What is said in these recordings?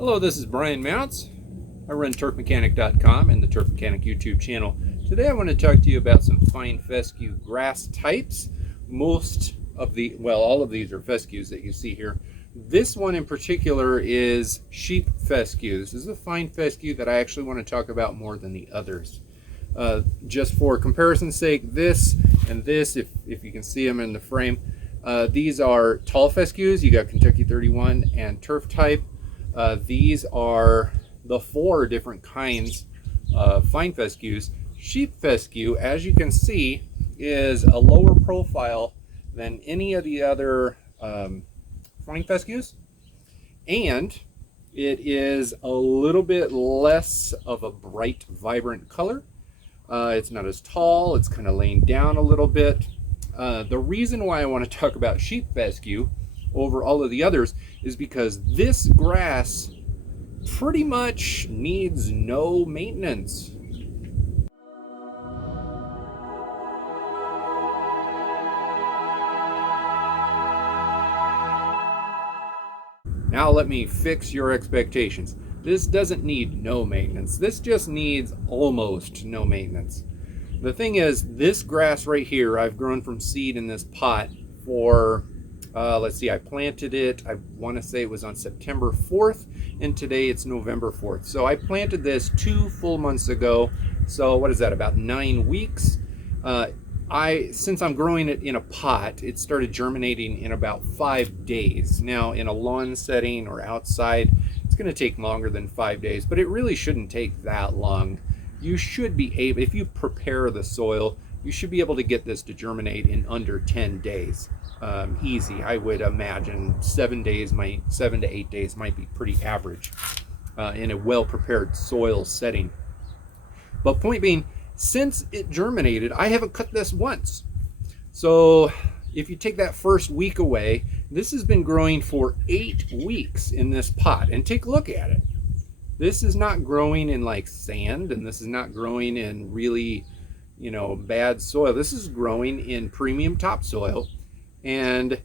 Hello, this is Brian Mounts. I run turfmechanic.com and the Turf Mechanic YouTube channel. Today I want to talk to you about some fine fescue grass types. All of these are fescues that you see here. This one in particular is sheep fescues. This is a fine fescue that I actually want to talk about more than the others. Just for comparison's sake, this and this, if you can see them in the frame, these are tall fescues. You got Kentucky 31 and turf type. These are the 4 different kinds of fine fescues. Sheep fescue, as you can see, is a lower profile than any of the other fine fescues, and it is a little bit less of a bright, vibrant color. It's not as tall. It's kind of laying down a little bit. The reason why I want to talk about sheep fescue over all of the others is because this grass pretty much needs no maintenance. Now let me fix your expectations. This doesn't need no maintenance. This just needs almost no maintenance. The thing is, this grass right here, I've grown from seed in this pot for let's see, I planted it, I want to say it was on September 4th, and today it's November 4th. So I planted this 2 full months ago. So what is that, about 9 weeks? Since I'm growing it in a pot, it started germinating in about 5 days. Now, in a lawn setting or outside, it's going to take longer than 5 days, but it really shouldn't take that long. You should be able, if you prepare the soil, you should be able to get this to germinate in under 10 days. Easy. I would imagine 7 to 8 days might be pretty average in a well-prepared soil setting. But point being, since it germinated, I haven't cut this once. So if you take that first week away, this has been growing for 8 weeks in this pot. And take a look at it. This is not growing in like sand, and this is not growing in really, bad soil. This is growing in premium topsoil. And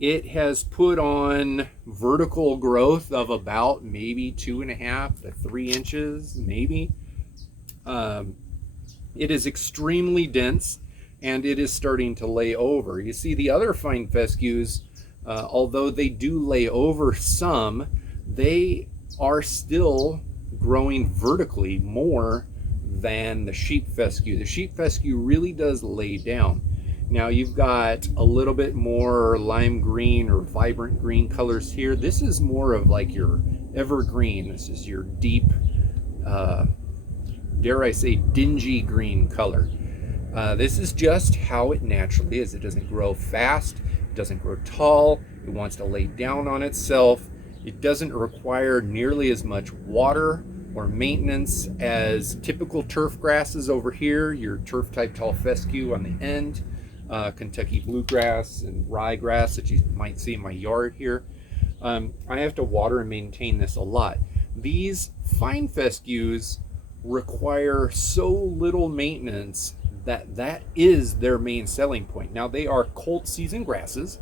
it has put on vertical growth of about maybe 2.5 to 3 inches, maybe. It is extremely dense, and it is starting to lay over. You see, the other fine fescues, although they do lay over some, they are still growing vertically more than the sheep fescue. The sheep fescue really does lay down. Now you've got a little bit more lime green or vibrant green colors here. This is more of like your evergreen. This is your deep, dare I say, dingy green color. This is just how it naturally is. It doesn't grow fast. It doesn't grow tall. It wants to lay down on itself. It doesn't require nearly as much water or maintenance as typical turf grasses over here, your turf type tall fescue on the end. Kentucky bluegrass and ryegrass that you might see in my yard here. I have to water and maintain this a lot. These fine fescues require so little maintenance that is their main selling point. Now, they are cold season grasses,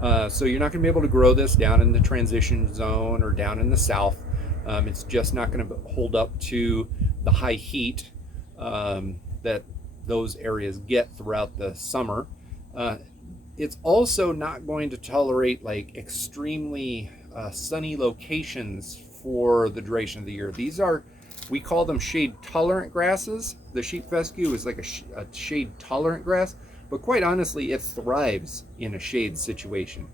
so you're not going to be able to grow this down in the transition zone or down in the south. It's just not going to hold up to the high heat that those areas get throughout the summer. It's also not going to tolerate like extremely sunny locations for the duration of the year. These are, we call them shade tolerant grasses. The sheep fescue is like a shade tolerant grass, but quite honestly, it thrives in a shade situation.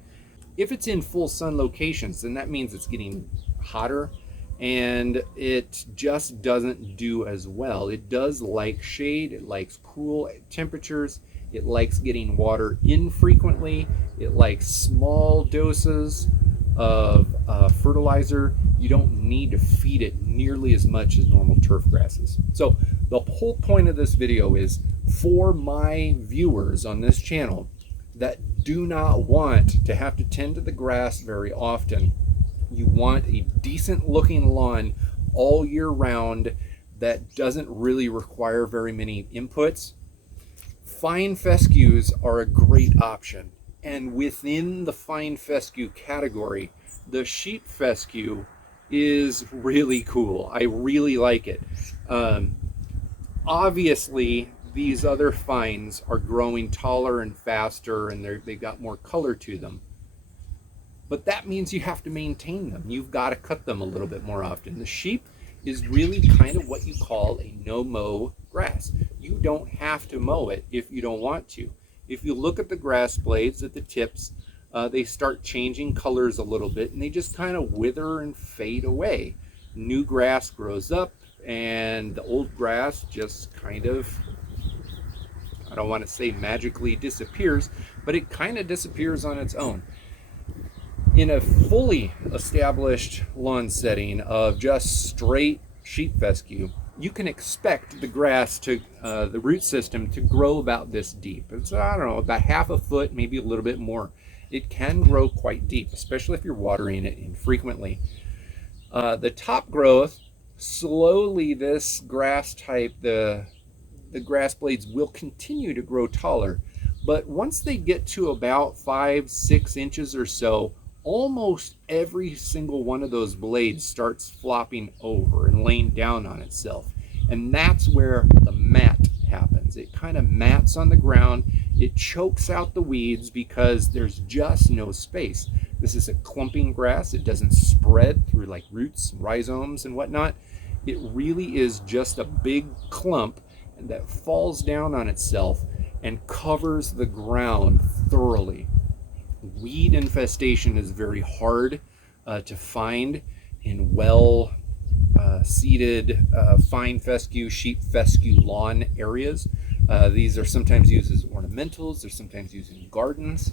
If it's in full sun locations, then that means it's getting hotter, and it just doesn't do as well. It does like shade, it likes cool temperatures, it likes getting water infrequently, it likes small doses of fertilizer. You don't need to feed it nearly as much as normal turf grasses. So the whole point of this video is for my viewers on this channel that do not want to have to tend to the grass very often. You want a decent looking lawn all year round that doesn't really require very many inputs. Fine fescues are a great option. And within the fine fescue category, The sheep fescue is really cool. I really like it. Um, Obviously, these other vines are growing taller and faster, and they got more color to them. But that means you have to maintain them. You've got to cut them a little bit more often. The sheep is really kind of what you call a no-mow grass. You don't have to mow it if you don't want to. If you look at the grass blades at the tips, they start changing colors a little bit, and they just kind of wither and fade away. New grass grows up, and the old grass just kind of, I don't want to say magically disappears, but it kind of disappears on its own. In a fully established lawn setting of just straight sheep fescue, you can expect the grass to, the root system to grow about this deep. It's, I don't know, about half a foot, maybe a little bit more. It can grow quite deep, especially if you're watering it infrequently. The top growth, slowly this grass type, the grass blades will continue to grow taller. But once they get to about 5-6 inches or so, almost every single one of those blades starts flopping over and laying down on itself. And that's where the mat happens. It kind of mats on the ground. It chokes out the weeds because there's just no space. This is a clumping grass. It doesn't spread through like roots, rhizomes, and whatnot. It really is just a big clump that falls down on itself and covers the ground thoroughly. Weed infestation is very hard to find in well seeded fine fescue, sheep fescue lawn areas. These are sometimes used as ornamentals, they're sometimes used in gardens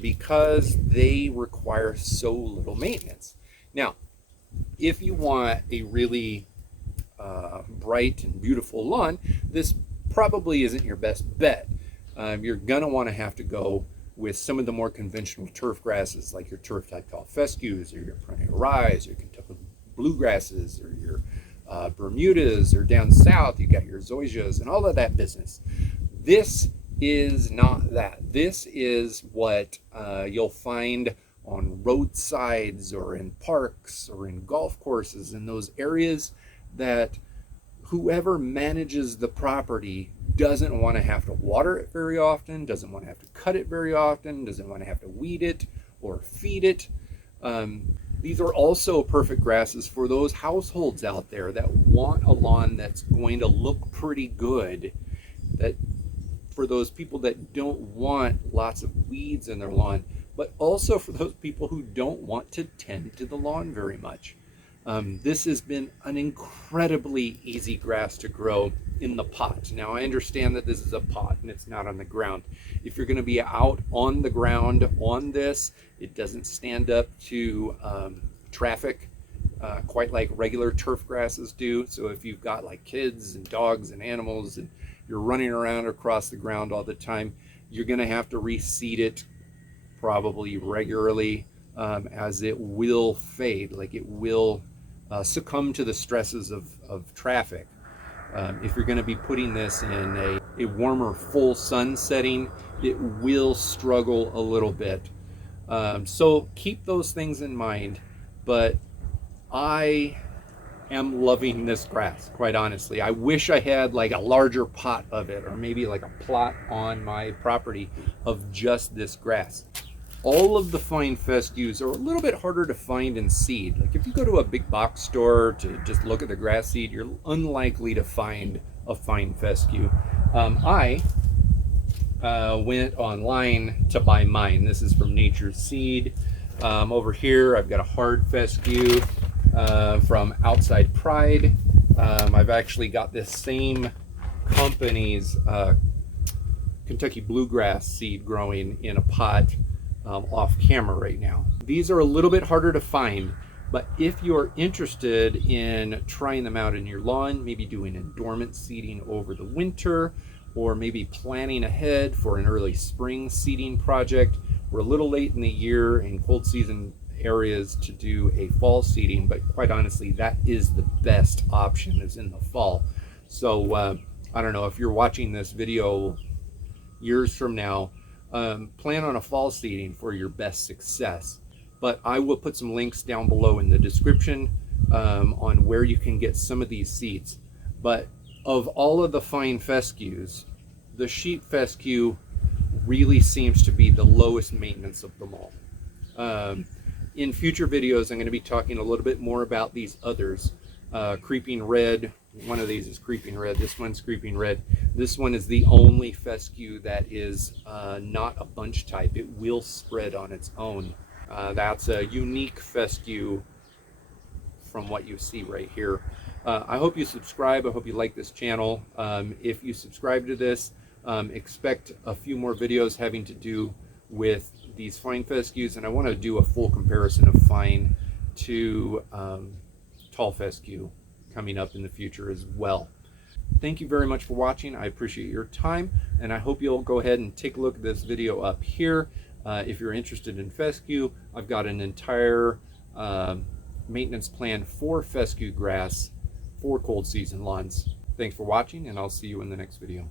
because they require so little maintenance. Now, if you want a really bright and beautiful lawn, this probably isn't your best bet. You're gonna want to have to go with some of the more conventional turf grasses, like your turf type tall fescues, or your perennial rye, or your Kentucky bluegrasses, or your Bermudas, or down south you got your zoysias and all of that business. This is not that. This is what you'll find on roadsides or in parks or in golf courses, in those areas that whoever manages the property doesn't want to have to water it very often, doesn't want to have to cut it very often, doesn't want to have to weed it or feed it. These are also perfect grasses for those households out there that want a lawn that's going to look pretty good, that for those people that don't want lots of weeds in their lawn, but also for those people who don't want to tend to the lawn very much. This has been an incredibly easy grass to grow in the pot. Now, I understand that this is a pot and it's not on the ground. If you're going to be out on the ground on this, it doesn't stand up to traffic quite like regular turf grasses do. So if you've got like kids and dogs and animals and you're running around across the ground all the time, you're going to have to reseed it probably regularly, as it will fade, like it will succumb to the stresses of traffic. If you're going to be putting this in a warmer full sun setting, it will struggle a little bit. So keep those things in mind. But I am loving this grass, quite honestly. I wish I had like a larger pot of it, or maybe like a plot on my property of just this grass. All of the fine fescues are a little bit harder to find in seed. Like if you go to a big box store to just look at the grass seed, you're unlikely to find a fine fescue. I went online to buy mine. This is from Nature's Seed. Over here, I've got a hard fescue from Outside Pride. I've actually got this same company's Kentucky bluegrass seed growing in a pot off camera right now. These are a little bit harder to find, but if you're interested in trying them out in your lawn, maybe doing a dormant seeding over the winter, or maybe planning ahead for an early spring seeding project. We're a little late in the year in cold season areas to do a fall seeding, but quite honestly, that is the best option, is in the fall. So I don't know if you're watching this video years from now, plan on a fall seeding for your best success. but I will put some links down below in the description on where you can get some of these seeds. But of all of the fine fescues, the sheep fescue really seems to be the lowest maintenance of them all. In future videos, I'm going to be talking a little bit more about these others. Creeping red, one of these is creeping red, this one's creeping red. This one is the only fescue that is not a bunch type. It will spread on its own. That's a unique fescue from what you see right here. I hope you subscribe. I hope you like this channel. If you subscribe to this, expect a few more videos having to do with these fine fescues, and I want to do a full comparison of fine to tall fescue coming up in the future as well. Thank you very much for watching. I appreciate your time, and I hope you'll go ahead and take a look at this video up here. If you're interested in fescue, I've got an entire maintenance plan for fescue grass for cold season lawns. Thanks for watching, and I'll see you in the next video.